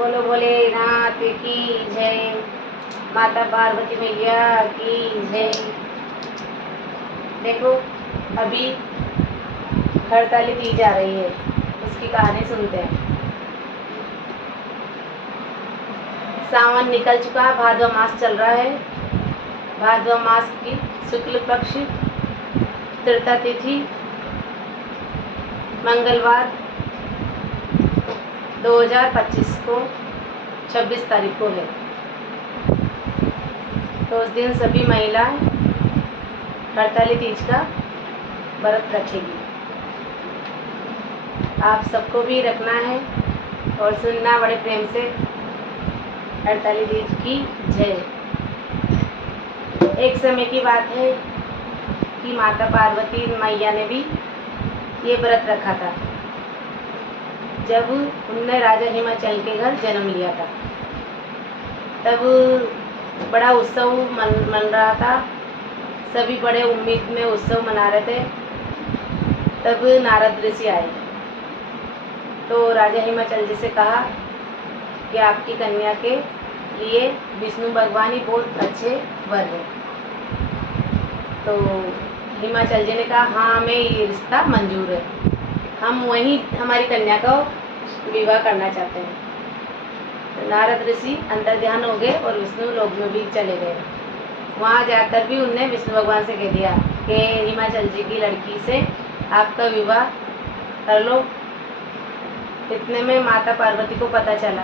बोलो भोलेनाथ की जय, माता पार्वती मैया की जय। देखो अभी हड़ताली दी जा रही है, उसकी कहानी सुनते हैं। सावन निकल चुका, भाद्र मास चल रहा है। भाद्र मास की शुक्ल पक्ष तृतीया तिथि मंगलवार 2025 को 26 तारीख को है। तो उस दिन सभी महिलाएं हड़ताली तीज का व्रत रखेगी। आप सबको भी रखना है और सुनना बड़े प्रेम से। हड़ताली तीज की जय। एक समय की बात है कि माता पार्वती मैया ने भी ये व्रत रखा था जब उनने राजा हिमाचल के घर जन्म लिया था। तब बड़ा उत्सव मन रहा था, सभी बड़े उम्मीद में उत्सव मना रहे थे। तब नारद ऋषि आए तो राजा हिमाचल जी से कहा कि आपकी कन्या के लिए विष्णु भगवान ही बहुत अच्छे वर हैं। तो हिमाचल जी ने कहा हाँ, हमें ये रिश्ता मंजूर है, हम वहीं हमारी कन्या का विवाह करना चाहते हैं। तो नारद ऋषि अंतर ध्यान हो गए और विष्णु लोक में भी चले गए। वहाँ जाकर भी उनने विष्णु भगवान से कह दिया कि हिमाचल जी की लड़की से आपका विवाह कर लो। इतने में माता पार्वती को पता चला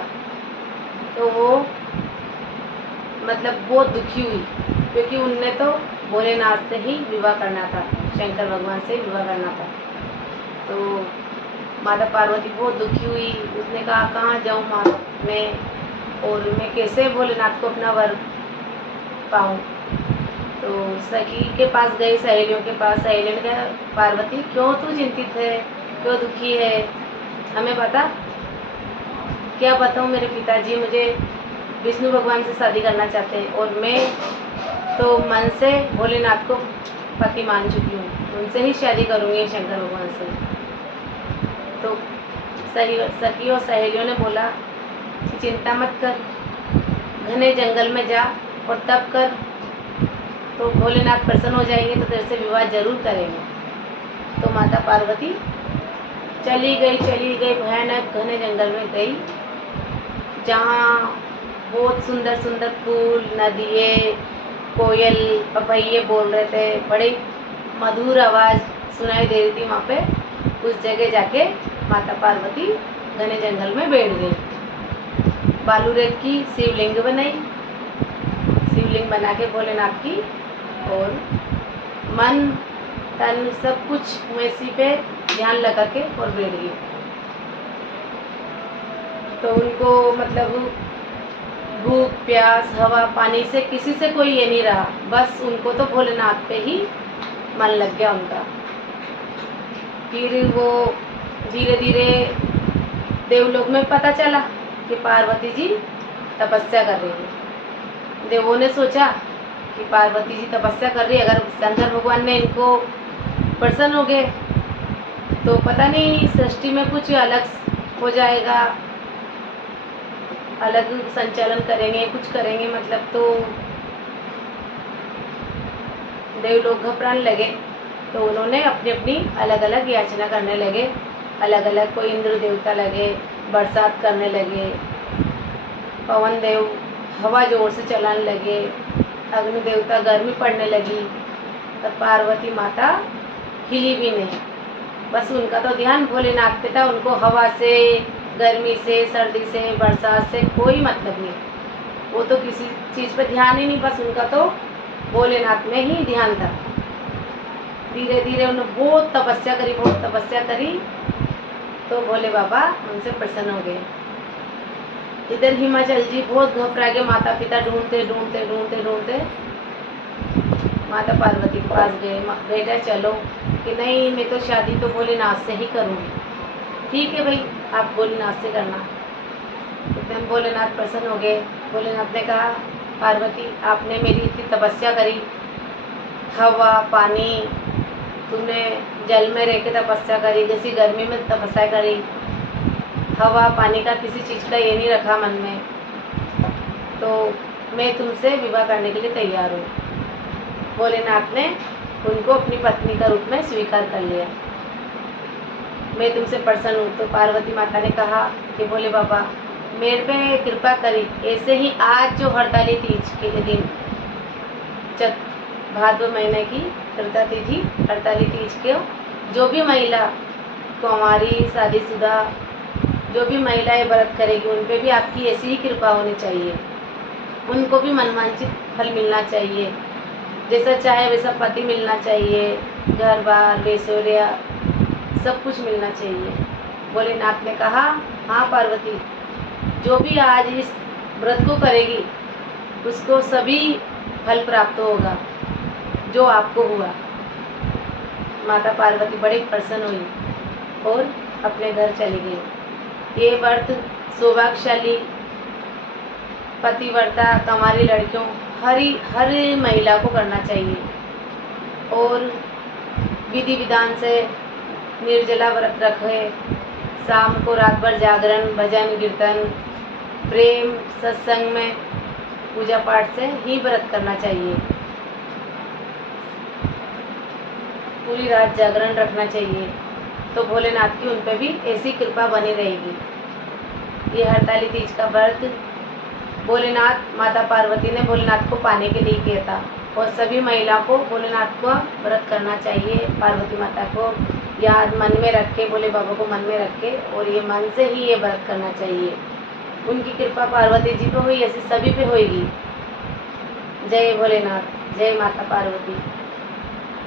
तो वो मतलब बहुत दुखी हुई, क्योंकि उनने तो भोलेनाथ से ही विवाह करना था, शंकर भगवान से विवाह करना था। तो माता पार्वती बहुत दुखी हुई। उसने कहा कहाँ जाऊँ माँ मैं, और मैं कैसे भोलेनाथ को अपना वर पाऊँ। तो सखी के पास गई, सहेलियों के पास। सहेलियों ने कहा पार्वती क्यों तू चिंतित है, क्यों दुखी है, हमें बता। क्या बताऊँ, मेरे पिताजी मुझे विष्णु भगवान से शादी करना चाहते हैं और मैं तो मन से भोलेनाथ को पति मान चुकी हूँ, उनसे ही शादी करूँगी शंकर भगवान से। तो सखी और सहेलियों ने बोला कि चिंता मत कर, घने जंगल में जा और तप कर, तो भोलेनाथ प्रसन्न हो जाएंगे तो तेरे से विवाह जरूर करेंगे। तो माता पार्वती चली गई भयानक घने जंगल में गई, जहाँ बहुत सुंदर सुंदर फूल, नदियाँ, कोयल, पपैये बोल रहे थे, बड़ी मधुर आवाज़ सुनाई दे रही थी। वहाँ पे उस जगह जाके माता पार्वती घने जंगल में बैठ गई। बालू रेत की शिवलिंग बनाई, शिवलिंग बना के भोलेनाथ की, और मन तन सब कुछ वैसी पे ध्यान लगा के और बैठ गई। तो उनको मतलब भूख प्यास हवा पानी से किसी से कोई ये नहीं रहा, बस उनको तो भोलेनाथ पे ही मन लग गया उनका। फिर वो धीरे धीरे देवलोक में पता चला कि पार्वती जी तपस्या कर रही है। देवों ने सोचा कि पार्वती जी तपस्या कर रही है, अगर शंकर भगवान ने इनको प्रसन्न हो गए तो पता नहीं सृष्टि में कुछ अलग हो जाएगा, अलग संचालन करेंगे, कुछ करेंगे मतलब। तो देवलोग घबराने लगे, तो उन्होंने अपनी अपनी अलग अलग याचना करने लगे। अलग अलग, कोई इंद्र देवता लगे बरसात करने लगे, पवन देव हवा जोर से चलाने लगे, अग्नि देवता गर्मी पड़ने लगी। तब पार्वती माता हिली भी नहीं, बस उनका तो ध्यान भोलेनाथ पे था। उनको हवा से, गर्मी से, सर्दी से, बरसात से कोई मतलब नहीं, वो तो किसी चीज़ पे ध्यान ही नहीं, बस उनका तो भोलेनाथ में ही ध्यान था। धीरे धीरे उन्होंने बहुत तपस्या करी तो भोले बाबा उनसे प्रसन्न हो गए। इधर हिमाचल जी बहुत घबरा गए, माता पिता ढूंढते ढूंढते ढूंढते ढूंढते माता पार्वती के पास गए। बेटा चलो, कि नहीं मैं तो शादी तो भोलेनाथ से ही करूँगी। ठीक है भाई, आप भोलेनाथ से करना। एकदम भोलेनाथ प्रसन्न हो गए। भोलेनाथ ने कहा पार्वती आपने मेरी इतनी तपस्या करी, हवा पानी, तुमने जल में रह के तपस्या करी, जैसी गर्मी में तपस्या करी, हवा पानी का किसी चीज़ का ये नहीं रखा मन में, तो मैं तुमसे विवाह करने के लिए तैयार हूँ। भोलेनाथ ने उनको अपनी पत्नी का रूप में स्वीकार कर लिया। मैं तुमसे प्रसन्न हूँ। तो पार्वती माता ने कहा कि भोले बाबा मेरे पे कृपा करी, ऐसे ही आज जो हड़ताली तीज के दिन भाद्र महीने की कृता तिथि हड़ताली तीज के जो भी महिला कुंवारी शादीशुदा जो भी महिलाएं व्रत करेगी उन पे भी आपकी ऐसी ही कृपा होनी चाहिए। उनको भी मनवांछित फल मिलना चाहिए, जैसा चाहे वैसा पति मिलना चाहिए, घर बार ऐश्वर्या सब कुछ मिलना चाहिए। भोलेनाथ ने कहा हाँ पार्वती, जो भी आज इस व्रत को करेगी उसको सभी फल प्राप्त होगा जो आपको हुआ। माता पार्वती बड़े प्रसन्न हुई और अपने घर चली गई। ये व्रत सौभाग्यशाली पतिव्रता कुंवारी लड़कियों हर महिला को करना चाहिए और विधि विधान से निर्जला व्रत रखे। शाम को रात भर जागरण भजन कीर्तन प्रेम सत्संग में पूजा पाठ से ही व्रत करना चाहिए। पूरी रात जागरण रखना चाहिए तो भोलेनाथ की उन पर भी ऐसी कृपा बनी रहेगी। ये हड़ताली तीज का व्रत भोलेनाथ माता पार्वती ने भोलेनाथ को पाने के लिए किया था और सभी महिलाओं को भोलेनाथ को व्रत करना चाहिए। पार्वती माता को याद मन में रख के भोले बाबा को मन में रख के और ये मन से ही ये व्रत करना चाहिए। उनकी कृपा पार्वती जी पे हुई ऐसी सभी पे होगी। जय भोलेनाथ, जय माता पार्वती।